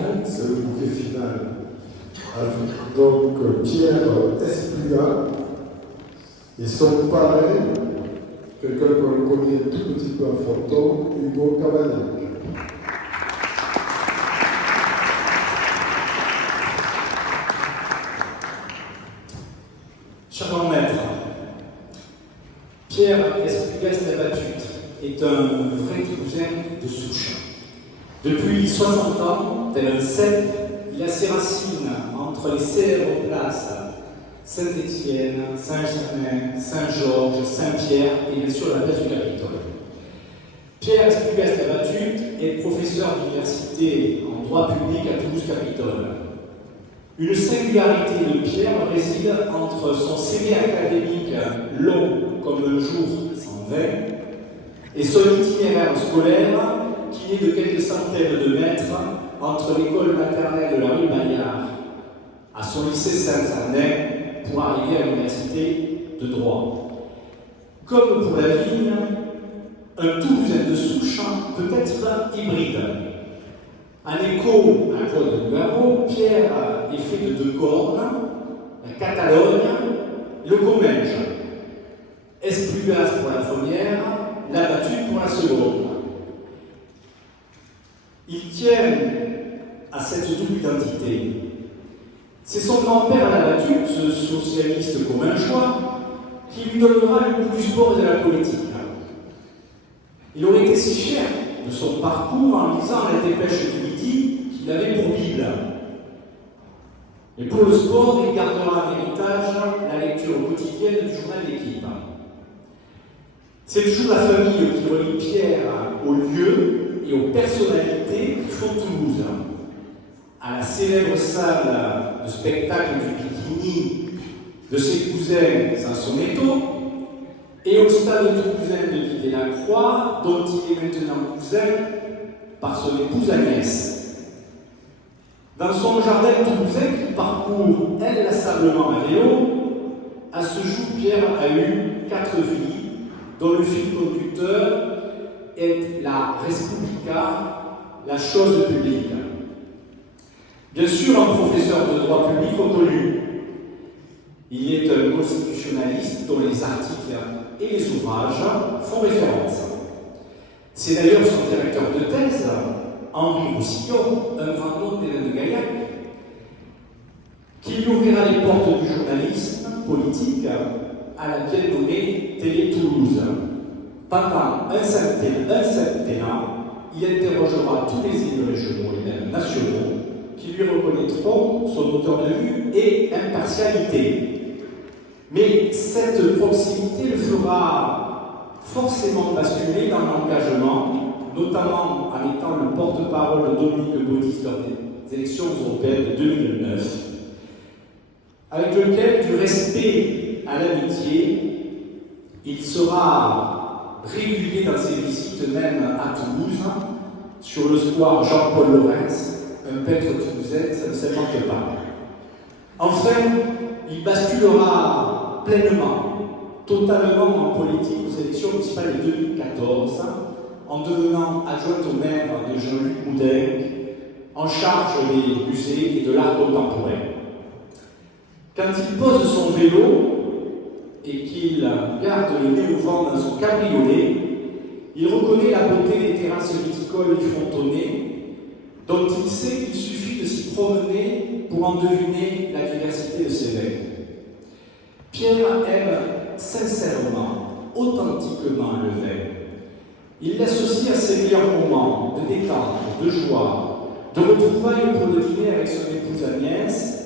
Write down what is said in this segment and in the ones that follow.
final, c'est le bouquet final. Donc Pierre Espluga et son parrain, quelqu'un qu'on connaît un tout petit peu à Fronton, Hugo Cavagnac. Cher grand maître, Pierre Esplugas Labatut est un vrai Toulousain de souche. Depuis 60 ans, tel un cep, il a ses racines entre les célèbres places Saint-Étienne, Saint-Germain, Saint-Georges, Saint-Pierre et bien sûr la place du Capitole. Pierre Esplugas Labatut est professeur d'université en droit public à Toulouse-Capitole. Une singularité de Pierre réside entre son CV académique long comme un jour sans veille et son itinéraire scolaire qui est de quelques centaines de mètres entre l'école maternelle de la rue Bayard à son lycée Saint-Sardin pour arriver à l'université de droit. Comme pour la vigne, un Toulousain de souche peut être hybride. En écho à Claude Nougaro, Pierre est fait de deux cornes, la Catalogne, le Comminges. Esplugas pour la première, Labatut pour la seconde. Il tient à cette double identité. C'est son grand-père Labatut, ce socialiste commingeois, qui lui donnera le goût du sport et de la politique. Il aurait été si fier de son parcours en lisant la dépêche du Midi qu'il avait pour Bible. Et pour le sport, il gardera en héritage la lecture quotidienne du journal d'équipe. C'est toujours la famille qui relie Pierre aux lieux et aux personnalités qui font Toulouse. À la célèbre salle de spectacle du Bikini de ses cousins Sansoneto, et au stade toulousain de Didier-Lacroix, dont il est maintenant cousin par son épouse Agnès. Dans son jardin toulousain qu'il parcourt inlassablement à vélo, à ce jour, Pierre a eu 4 vies, dont le fil conducteur est la Respublica, la chose publique. Bien sûr, un professeur de droit public reconnu. Il est un constitutionnaliste dont les articles et les ouvrages font référence. C'est d'ailleurs son directeur de thèse, Henri Roussillon, un grand nom d'Hélène de Gaillac, qui lui ouvrira les portes du journalisme politique à la bien nommée Télé Toulouse. Pendant un septennat, il interrogera tous les élus régionaux et même nationaux qui lui reconnaîtront son hauteur de vue et impartialité. Mais cette proximité le fera forcément basculer dans l'engagement, notamment en étant le porte-parole de Dominique Baudis lors des élections européennes de 2009, avec lequel, du respect à l'amitié, il sera régulier dans ses visites, même à Toulouse, sur le square Jean-Paul Laurens, un peintre toulousain, ça ne s'invente pas. Enfin, il basculera pleinement, totalement en politique aux élections municipales de 2014, en devenant adjoint au maire de Jean-Luc Moudin, en charge des musées et de l'art contemporain. Quand il pose son vélo et qu'il garde le nez au vent dans son cabriolet, il reconnaît la beauté des terrasses viticoles du Frontonnet, dont il sait qu'il suffit de s'y promener pour en deviner la diversité de ses vins. Pierre aime sincèrement, authentiquement le vin. Il l'associe à ses meilleurs moments de détente, de joie, de retrouvailles pour le dîner avec son épouse Agnès.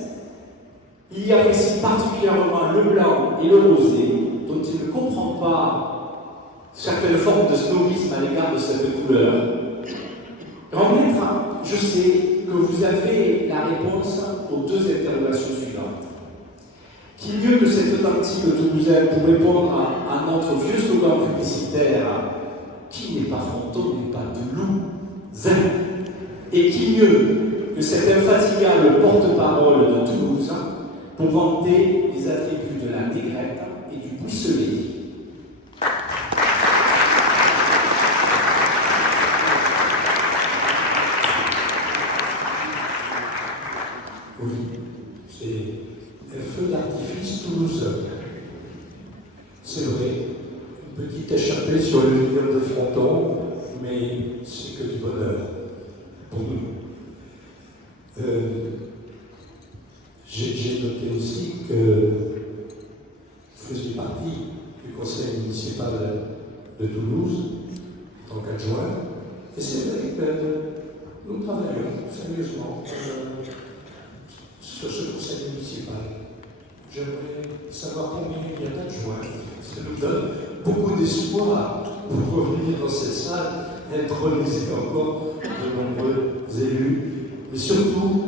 Il y apprécie particulièrement le blanc et le rosé, dont il ne comprend pas certaines formes de snobisme à l'égard de cette couleur. Grand maître, je sais que vous avez la réponse aux 2 interrogations suivantes. Qui mieux que cet authentique Toulousain pour répondre à notre vieux slogan publicitaire « Qui n'est pas Fronton n'est pas Toulousain » et qui mieux que cet infatigable porte-parole de Toulouse pour vanter les attributs de la négrette et du buisselier. fils toulousain. C'est vrai, une petite échappée sur le vignoble de Fronton, mais c'est que du bonheur pour nous. J'ai noté aussi que vous faisiez partie du conseil municipal de Toulouse en tant qu'adjoint, et c'est vrai que nous travaillons sérieusement sur ce conseil municipal. J'aimerais savoir combien il y a d'adjoints. Ça nous donne beaucoup d'espoir pour revenir dans cette salle, introniser encore de nombreux élus, mais surtout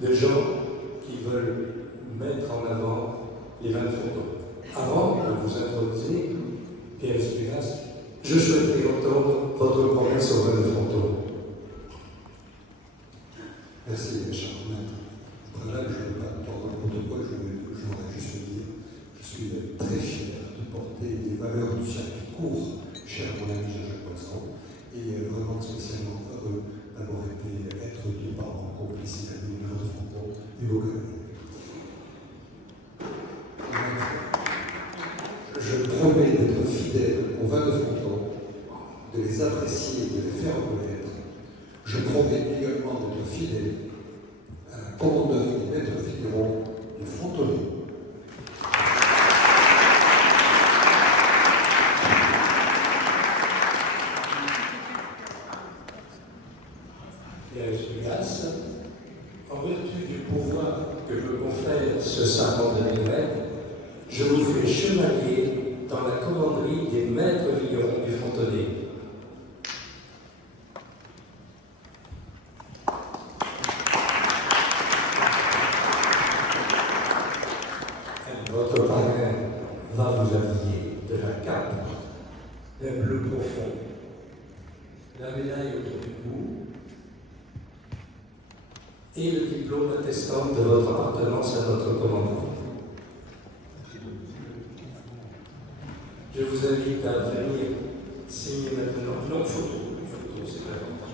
des gens qui veulent mettre en avant les vins de Fronton. Avant de vous introduire, Pierre Espigas, je souhaiterais entendre votre promesse aux vins de Fronton. Merci, mes chers maîtres. Voilà, je ne vais pas tordre le protocole, je voudrais juste dire, je suis très fier de porter les valeurs du circuit court, cher mon ami Jean-Jacques Poisson, et vraiment spécialement heureux d'avoir être deux parents complices à l'univers de Fronton et au Canada. Je promets d'être fidèle aux vins de Fronton, de les apprécier, de les faire connaître. Je promets également d'être fidèle à la commanderie des maîtres vignerons du Frontonnet. Pierre Espigas, en vertu du pouvoir que me confère ce serment de l'évêque, je vous fais chevalier dans la commanderie des maîtres vignerons du Frontonnet. Votre parrain va vous habiller de la cape, d'un bleu profond, la médaille autour du cou et le diplôme attestant de votre appartenance à notre commandement. Je vous invite à venir signer maintenant. Non, photo, c'est important.